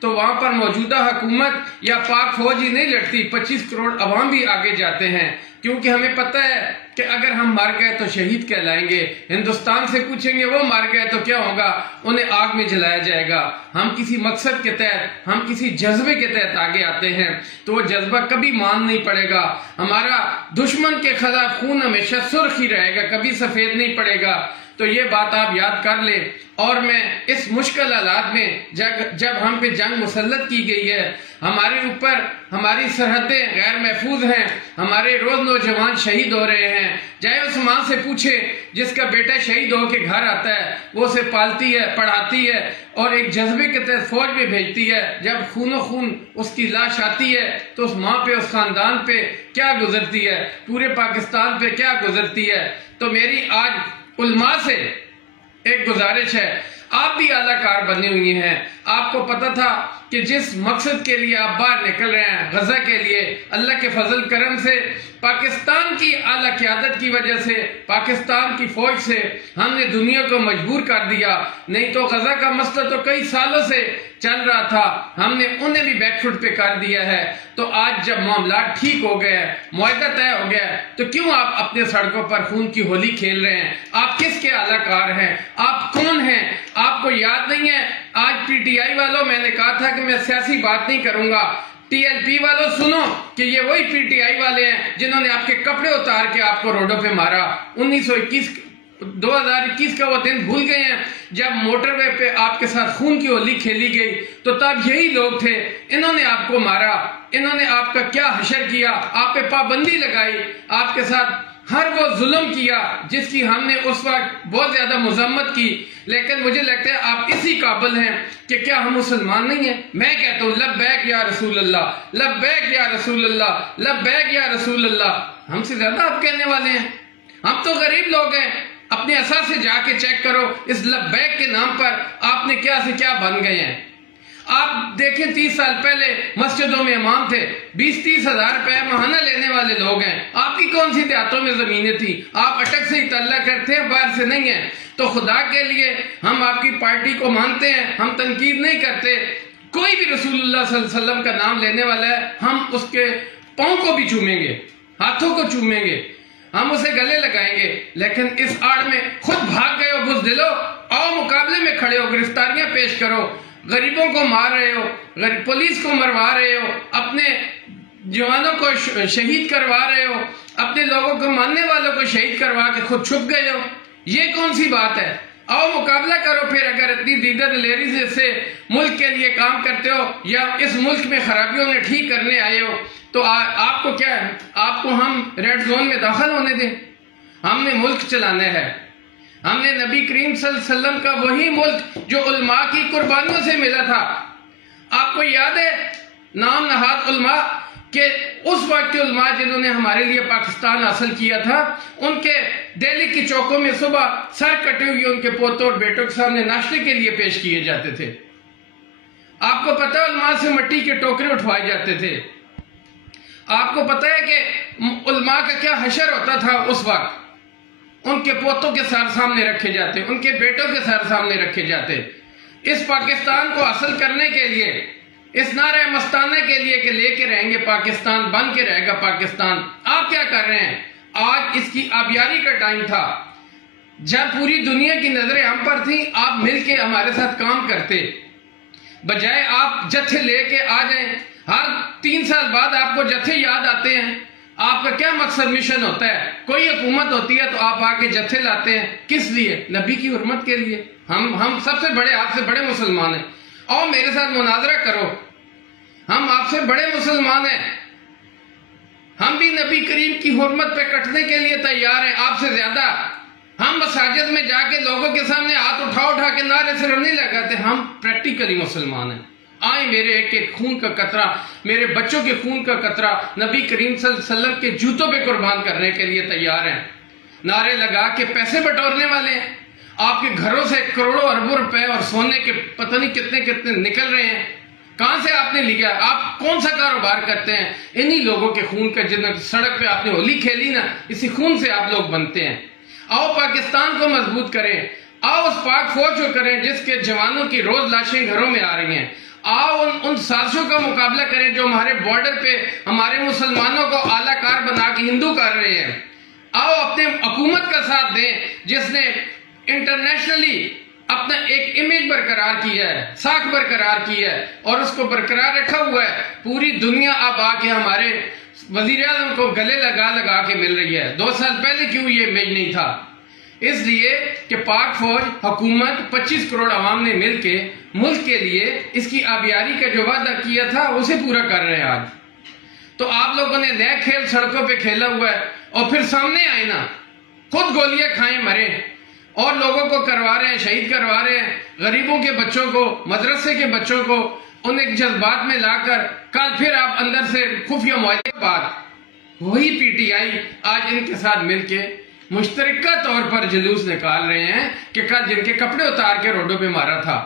تو وہاں پر موجودہ حکومت یا پاک فوج ہی نہیں لڑتی، 25 کروڑ عوام بھی آگے جاتے ہیں، کیونکہ ہمیں پتہ ہے کہ اگر ہم مر گئے تو شہید کہلائیں گے۔ ہندوستان سے پوچھیں گے وہ مر گئے تو کیا ہوگا، انہیں آگ میں جلایا جائے گا۔ ہم کسی مقصد کے تحت، ہم کسی جذبے کے تحت آگے آتے ہیں تو وہ جذبہ کبھی مان نہیں پڑے گا۔ ہمارا دشمن کے خلاف خون ہمیشہ سرخ ہی رہے گا، کبھی سفید نہیں پڑے گا۔ تو یہ بات آپ یاد کر لیں۔ اور میں اس مشکل حالات میں جب ہم پہ جنگ مسلط کی گئی ہے، ہمارے اوپر ہماری سرحدیں غیر محفوظ ہیں، ہمارے روز نوجوان شہید ہو رہے ہیں، چاہے اس ماں سے پوچھے جس کا بیٹا شہید ہو کے گھر آتا ہے، وہ اسے پالتی ہے، پڑھاتی ہے اور ایک جذبے کے تحت فوج میں بھیجتی ہے۔ جب خون و خون اس کی لاش آتی ہے تو اس ماں پہ، اس خاندان پہ کیا گزرتی ہے، پورے پاکستان پہ کیا گزرتی ہے۔ تو میری آج علماء سے ایک گزارش ہے، آپ بھی اعلیٰ کار بنی ہوئی ہیں، آپ کو پتہ تھا کہ جس مقصد کے لیے آپ باہر نکل رہے ہیں، غزہ کے لیے، اللہ کے فضل کرم سے، پاکستان کی اعلیٰ قیادت کی وجہ سے، پاکستان کی فوج سے ہم نے دنیا کو مجبور کر دیا، نہیں تو غزہ کا مسئلہ تو کئی سالوں سے چل رہا تھا، ہم نے انہیں بھی بیک فٹ پہ کر دیا ہے۔ تو آج جب معاملات ٹھیک ہو گئے ہیں، معاہدہ طے ہو گیا ہے، تو کیوں آپ اپنے سڑکوں پر خون کی ہولی کھیل رہے ہیں؟ آپ کس کے اعلیٰ کار ہیں؟ آپ کون ہیں؟ آپ کو یاد نہیں ہے؟ آج پی ٹی آئی والوں، میں نے کہا تھا کہ میں سیاسی بات نہیں کروں گا، ٹی ایل پی والوں سنو کہ یہ وہی پی ٹی آئی والے ہیں جنہوں نے آپ کے کپڑے اتار کے آپ کو روڈوں پہ مارا۔ 2021 کا وہ دن بھول گئے ہیں جب موٹر وے پہ آپ کے ساتھ خون کی ہولی کھیلی گئی، تو تب یہی لوگ تھے، انہوں نے آپ کو مارا، انہوں نے آپ کا کیا حشر کیا، آپ پہ پابندی لگائی، آپ کے ساتھ ہر وہ ظلم کیا جس کی ہم نے اس وقت بہت زیادہ مذمت کی۔ لیکن مجھے لگتا ہے آپ اسی قابل ہیں کہ کیا ہم مسلمان نہیں ہیں؟ میں کہتا ہوں لبیک یا رسول اللہ، لبیک یا رسول اللہ، لبیک یا رسول اللہ۔ ہم سے زیادہ آپ کہنے والے ہیں، ہم تو غریب لوگ ہیں۔ اپنے اثر سے جا کے چیک کرو، اس لبیک کے نام پر آپ نے کیا سے کیا بن گئے ہیں۔ آپ دیکھیں 30 سال پہلے مسجدوں میں امام تھے، 20-30 ہزار روپے ماہانہ لینے والے لوگ ہیں۔ آپ کی کون سی دیہاتوں میں زمینیں تھی؟ آپ اٹک سے ہی تعلق کرتے ہیں، باہر سے نہیں ہیں۔ تو خدا کے لیے ہم آپ کی پارٹی کو مانتے ہیں، ہم تنقید نہیں کرتے۔ کوئی بھی رسول اللہ صلی اللہ علیہ وسلم کا نام لینے والا ہے، ہم اس کے پاؤں کو بھی چومیں گے، ہاتھوں کو چومیں گے، ہم اسے گلے لگائیں گے۔ لیکن اس آڑ میں خود بھاگ گئے ہو بزدلو، آؤ مقابلے میں کھڑے ہو، گرفتاریاں پیش کرو، غریبوں کو مار رہے ہو، پولیس کو مروا رہے ہو، اپنے جوانوں کو شہید کروا رہے ہو، اپنے لوگوں کو ماننے والوں کو شہید کروا کے خود چھپ گئے ہو۔ یہ کون سی بات ہے؟ آؤ مقابلہ کرو پھر۔ اگر اتنی دیدہ دلیری سے ملک کے لیے کام کرتے ہو یا اس ملک میں خرابیوں نے ٹھیک کرنے آئے ہو، تو آپ کو کیا ہے؟ آپ کو ہم ریڈ زون میں داخل ہونے دیں؟ ہم نے ملک چلانا ہے، ہم نے نبی کریم صلی اللہ علیہ وسلم کا وہی ملک جو علماء کی قربانیوں سے ملا تھا۔ آپ کو یاد ہے نام نہاد علماء کہ اس وقت کے علماء جنہوں نے ہمارے لیے پاکستان حاصل کیا تھا، ان کے دہلی کی چوکوں میں صبح سر کٹے ہوئے ان کے پوتوں اور بیٹوں کے سامنے ناشتے کے لیے پیش کیے جاتے تھے۔ آپ کو پتہ ہے علماء سے مٹی کے ٹوکرے اٹھوائے جاتے تھے۔ آپ کو پتہ ہے کہ علماء کا کیا حشر ہوتا تھا اس وقت؟ ان کے پوتوں کے سر سامنے رکھے جاتے، ان کے بیٹوں کے سر سامنے رکھے جاتے۔ اس پاکستان کو حاصل کرنے کے لیے، اس نعرہ مستانہ کے لیے کہ لے کے رہیں گے پاکستان، بن کے رہے گا پاکستان، آپ کیا کر رہے ہیں؟ آج اس کی آبیاری کا ٹائم تھا، جب پوری دنیا کی نظریں ہم پر تھیں، آپ مل کے ہمارے ساتھ کام کرتے، بجائے آپ جتھے لے کے آ جائیں۔ ہر 3 سال بعد آپ کو جتھے یاد آتے ہیں۔ آپ کا کیا مقصد مشن ہوتا ہے؟ کوئی حکومت ہوتی ہے تو آپ آ کے جتھے لاتے ہیں، کس لیے؟ نبی کی حرمت کے لیے۔ ہم سب سے بڑے، آپ سے بڑے مسلمان ہیں، اور میرے ساتھ مناظرہ کرو، ہم آپ سے بڑے مسلمان ہیں، ہم بھی نبی کریم کی حرمت پہ کٹنے کے لیے تیار ہیں آپ سے زیادہ۔ ہم مساجد میں جا کے لوگوں کے سامنے ہاتھ اٹھا کے نعرے صرف نہیں لگاتے، ہم پریکٹیکلی مسلمان ہیں۔ آئیں میرے ایک ایک خون کا قطرہ، میرے بچوں کے خون کا قطرہ نبی کریم صلی اللہ علیہ وسلم کے جوتوں پہ قربان کرنے کے لیے تیار ہیں۔ نعرے لگا کے پیسے بٹورنے والے ہیں، آپ کے گھروں سے کروڑوں اربوں روپے اور سونے کے پتہ نہیں کتنے کتنے نکل رہے ہیں، کہاں سے آپ نے لیا؟ آپ کون سا کاروبار کرتے ہیں؟ انہی لوگوں کے خون کا، جن سڑک پہ آپ نے ہولی کھیلی نا، اسی خون سے آپ لوگ بنتے ہیں۔ آؤ پاکستان کو مضبوط کریں، آؤ اس پاک فوج کو کریں جس کے جوانوں کی روز لاشیں گھروں میں آ رہی ہیں، آؤ ان سازشوں کا مقابلہ کریں جو ہمارے بارڈر پہ ہمارے مسلمانوں کو اعلیٰ کار بنا کے ہندو کر رہے ہیں. آؤ اپنے حکومت کا ساتھ دیں جس نے انٹرنیشنلی اپنا ایک امیج برقرار کیا ہے, ساکھ برقرار کی ہے اور اس کو برقرار رکھا ہوا ہے. پوری دنیا اب آ کے ہمارے وزیر اعظم کو گلے لگا کے مل رہی ہے. 2 سال پہلے کیوں یہ امیج نہیں تھا؟ اس لیے کہ پاک فوج, حکومت, 25 کروڑ عوام نے مل کے ملک کے لیے اس کی آبیاری کا جو وعدہ کیا تھا اسے پورا کر رہے ہیں آج. تو آپ لوگوں نے نئے کھیل سڑکوں پہ کھیلا ہوا ہے اور پھر سامنے آئے نا, خود گولیاں کھائیں مریں اور لوگوں کو کروا رہے ہیں, شہید کروا رہے ہیں, غریبوں کے بچوں کو, مدرسے کے بچوں کو انہیں جذبات میں لا کر کل پھر آپ اندر سے خفیہ معاہدے کے بعد وہی پی ٹی آئی آج ان کے ساتھ مل کے مشترکہ طور پر جلوس نکال رہے ہیں کہ کل جن کے کپڑے اتار کے روڈوں پہ مارا تھا.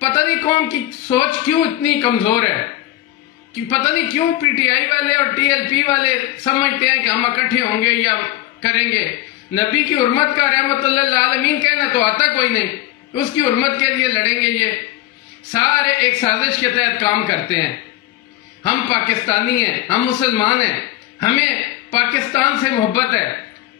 پتہ نہیں قوم کی سوچ کیوں اتنی کمزور ہے, کہ پتہ نہیں کیوں پی ٹی آئی والے اور ٹی ایل پی والے سمجھتے ہیں کہ ہم اکٹھے ہوں گے یا کریں گے. نبی کی حرمت کا رحمت اللہ للعالمین کہنا تو آتا کوئی نہیں, اس کی حرمت کے لیے لڑیں گے. یہ سارے ایک سازش کے تحت کام کرتے ہیں. ہم پاکستانی ہیں, ہم مسلمان ہیں, ہمیں پاکستان سے محبت ہے,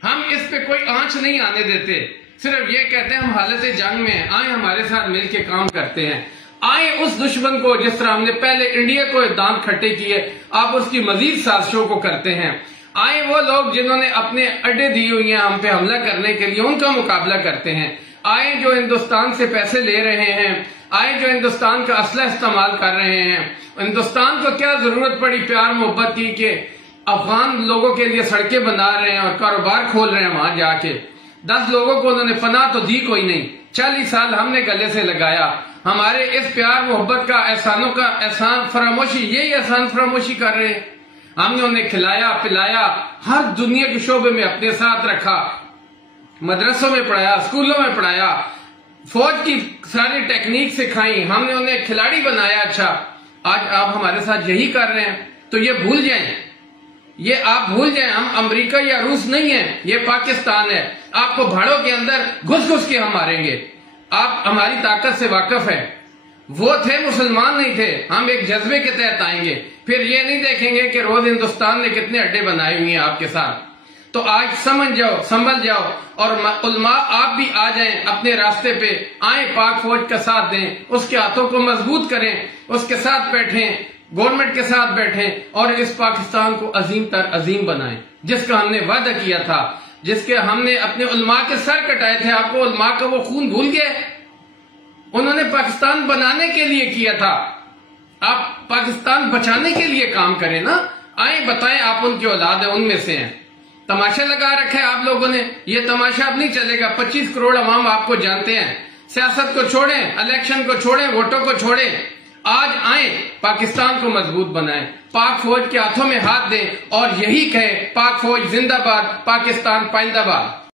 ہم اس پہ کوئی آنچ نہیں آنے دیتے. صرف یہ کہتے ہیں ہم حالت جنگ میں ہیں, آئیں ہمارے ساتھ مل کے کام کرتے ہیں. آئیں اس دشمن کو جس طرح ہم نے پہلے انڈیا کو دانت کھٹے کیے, آپ اس کی مزید سازشوں کو کرتے ہیں. آئیں وہ لوگ جنہوں نے اپنے اڈے دی ہوئی ہیں ہم پہ حملہ کرنے کے لیے, ان کا مقابلہ کرتے ہیں. آئیں جو ہندوستان سے پیسے لے رہے ہیں, آئیں جو ہندوستان کا اسلحہ استعمال کر رہے ہیں. ہندوستان کو کیا ضرورت پڑی پیار محبت کی کہ افغان لوگوں کے لیے سڑکیں بنا رہے ہیں اور کاروبار کھول رہے ہیں وہاں جا کے. 10 لوگوں کو انہوں نے پناہ تو دی کوئی نہیں. 40 سال ہم نے گلے سے لگایا. ہمارے اس پیار محبت کا, احسانوں کا احسان فراموشی, یہی احسان فراموشی کر رہے ہیں. ہم نے انہیں کھلایا پلایا, ہر دنیا کے شعبے میں اپنے ساتھ رکھا, مدرسوں میں پڑھایا, اسکولوں میں پڑھایا, فوج کی ساری ٹیکنیک سکھائی, ہم نے انہیں کھلاڑی بنایا. اچھا آج آپ ہمارے ساتھ یہی کر رہے ہیں تو یہ بھول جائیں, یہ آپ بھول جائیں ہم امریکہ یا روس نہیں ہیں, یہ پاکستان ہے. آپ کو بھاڑوں کے اندر گھس کے ہم ماریں گے. آپ ہماری طاقت سے واقف ہیں. وہ تھے, مسلمان نہیں تھے. ہم ایک جذبے کے تحت آئیں گے, پھر یہ نہیں دیکھیں گے کہ روز ہندوستان نے کتنے اڈے بنائے ہوئے ہیں آپ کے ساتھ. تو آج سمجھ جاؤ, سنبھل جاؤ, اور علماء آپ بھی آ جائیں اپنے راستے پہ, آئیں پاک فوج کا ساتھ دیں, اس کے ہاتھوں کو مضبوط کریں, اس کے ساتھ بیٹھیں, گورنمنٹ کے ساتھ بیٹھیں اور اس پاکستان کو عظیم تر عظیم بنائیں جس کا ہم نے وعدہ کیا تھا, جس کے ہم نے اپنے علماء کے سر کٹائے تھے. آپ کو علماء کا وہ خون بھول گئے؟ انہوں نے پاکستان بنانے کے لیے کیا تھا, آپ پاکستان بچانے کے لیے کام کریں نا. آئیں بتائیں, آپ ان کی اولاد ہیں, ان میں سے ہیں. تماشا لگا رکھا ہے آپ لوگوں نے, یہ تماشا اب نہیں چلے گا. 25 کروڑ عوام آپ کو جانتے ہیں. سیاست کو چھوڑیں, الیکشن کو چھوڑیں, ووٹوں کو چھوڑیں. آج آئیں, پاکستان کو مضبوط بنائیں, پاک فوج کے ہاتھوں میں ہاتھ دیں اور یہی کہیں پاک فوج زندہ باد, پاکستان پائندہ باد.